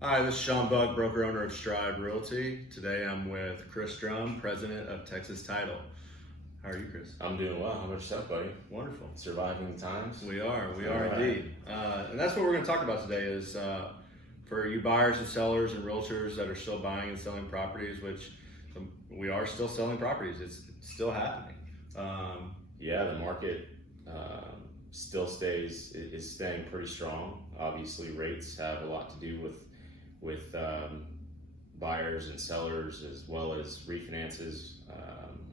Hi, this is Sean Buck, broker owner of Stride Realty. Today I'm with Chris Drumm, president of Texas Title. How are you, Chris? I'm doing well. How about yourself, buddy? Wonderful. Surviving the times? We are All right. indeed. And that's what we're going to talk about today is for you buyers and sellers and realtors that are still buying and selling properties, which we are still selling properties. It's still happening. Yeah, the market still is staying pretty strong. Obviously, rates have a lot to do with buyers and sellers, as well as refinances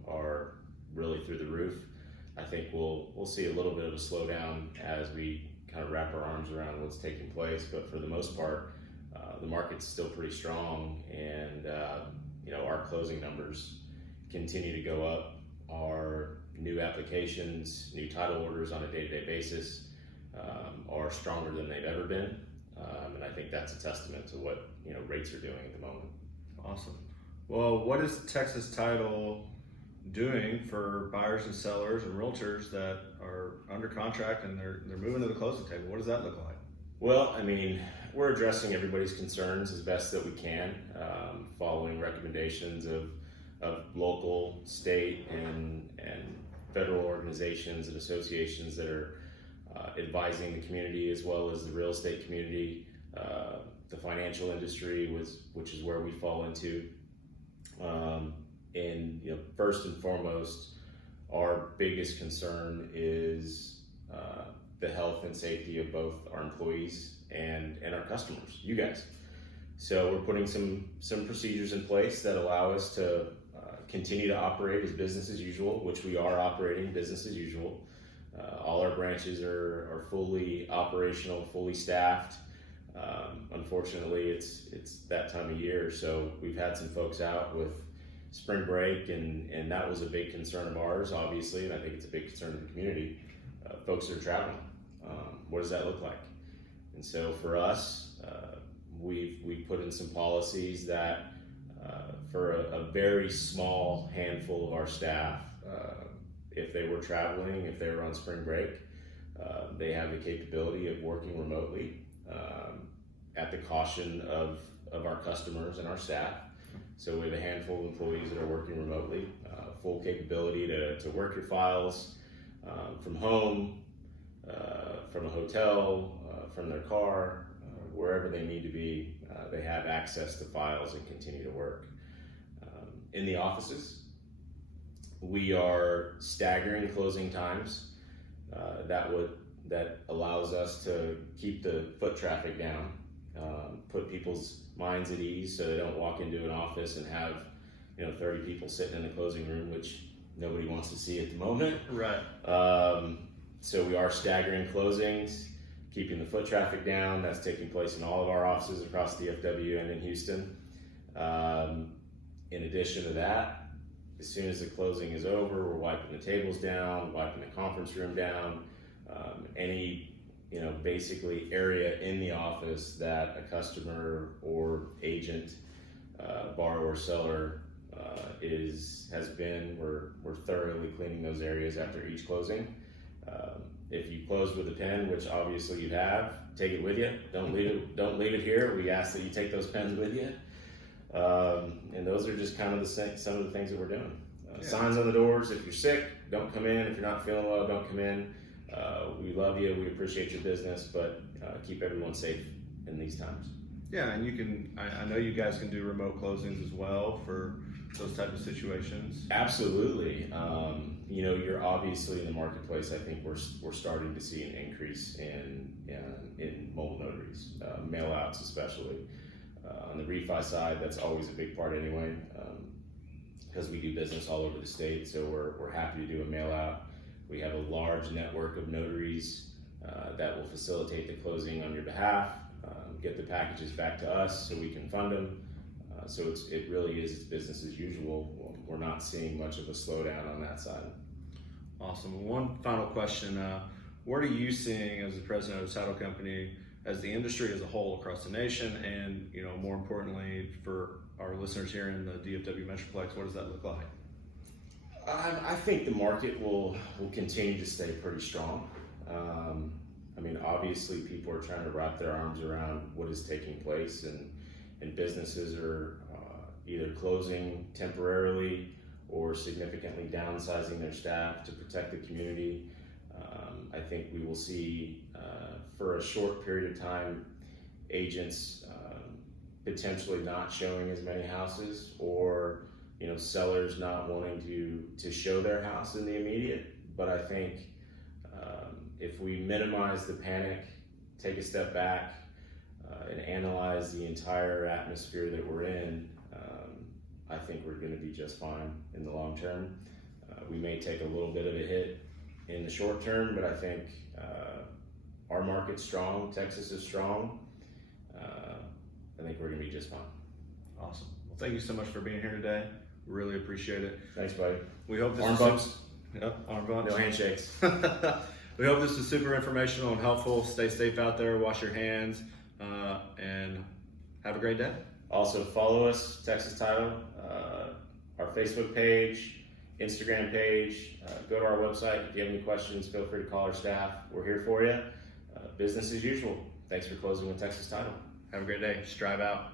are really through the roof. I think we'll see a little bit of a slowdown as we kind of wrap our arms around what's taking place, but for the most part, the market's still pretty strong, and our closing numbers continue to go up. Our new applications, new title orders on a day-to-day basis are stronger than they've ever been, and I think that's a testament to what rates are doing at the moment. Awesome. Well, what is Texas Title doing for buyers and sellers and realtors that are under contract and they're moving to the closing table? What does that look like? Well, I mean, we're addressing everybody's concerns as best that we can, following recommendations of local, state, and federal organizations and associations that are advising the community, as well as the real estate community, the financial industry, which is where we fall into. And first and foremost, our biggest concern is the health and safety of both our employees and our customers, you guys. So we're putting some procedures in place that allow us to continue to operate as business as usual, which we are operating business as usual. All our branches are fully operational, fully staffed. Unfortunately, it's that time of year, so we've had some folks out with spring break, and that was a big concern of ours, obviously, and I think it's a big concern of the community. Folks that are traveling, what does that look like? And so for us, we've put in some policies that for a very small handful of our staff, if they were traveling, if they were on spring break, they have the capability of working remotely at the caution of our customers and our staff. So we have a handful of employees that are working remotely, full capability to work your files from home, from a hotel, from their car, wherever they need to be. They have access to files and continue to work. In the offices, we are staggering closing times. That allows us to keep the foot traffic down, put people's minds at ease so they don't walk into an office and have 30 people sitting in the closing room, which nobody wants to see at the moment. Right. So we are staggering closings, keeping the foot traffic down. That's taking place in all of our offices across DFW and in Houston. In addition to that, as soon as the closing is over, we're wiping the tables down, wiping the conference room down, any basically area in the office that a customer or agent, borrower, seller has been. We're thoroughly cleaning those areas after each closing. If you closed with a pen, which obviously you have, take it with you. Don't leave it here. We ask that you take those pens with you. And those are just kind of some of the things that we're doing. Signs on the doors: if you're sick, don't come in. If you're not feeling well, don't come in. We love you. We appreciate your business, but keep everyone safe in these times. Yeah, and you can. I know you guys can do remote closings as well for those type of situations. Absolutely. You're obviously in the marketplace. I think we're starting to see an increase in mobile notaries, mail outs especially. On the refi side, that's always a big part anyway, because we do business all over the state. So we're happy to do a mail out. We have a large network of notaries that will facilitate the closing on your behalf, get the packages back to us so we can fund them. So it really is business as usual. We're not seeing much of a slowdown on that side. Awesome. One final question. What are you seeing as the president of a title company, as the industry as a whole across the nation, and more importantly for our listeners here in the DFW Metroplex, what does that look like? I think the market will continue to stay pretty strong. I mean, obviously people are trying to wrap their arms around what is taking place, and businesses are either closing temporarily or significantly downsizing their staff to protect the community. I think we will see for a short period of time agents potentially not showing as many houses, or sellers not wanting to show their house in the immediate. But I think if we minimize the panic, take a step back, and analyze the entire atmosphere that we're in, I think we're going to be just fine in the long term. We may take a little bit of a hit in the short term, but I think our market's strong, Texas is strong. I think we're going to be just fine. Awesome. Well, thank you so much for being here today. Really appreciate it. Thanks, buddy. We hope this Arm bumps. Yep, arm bumps. No handshakes. We hope this is super informational and helpful. Stay safe out there, wash your hands, and have a great day. Also, follow us, Texas Title, our Facebook page, Instagram page. Go to our website. If you have any questions, feel free to call our staff. We're here for you. Business as usual. Thanks for closing with Texas Title. Have a great day. Strive out.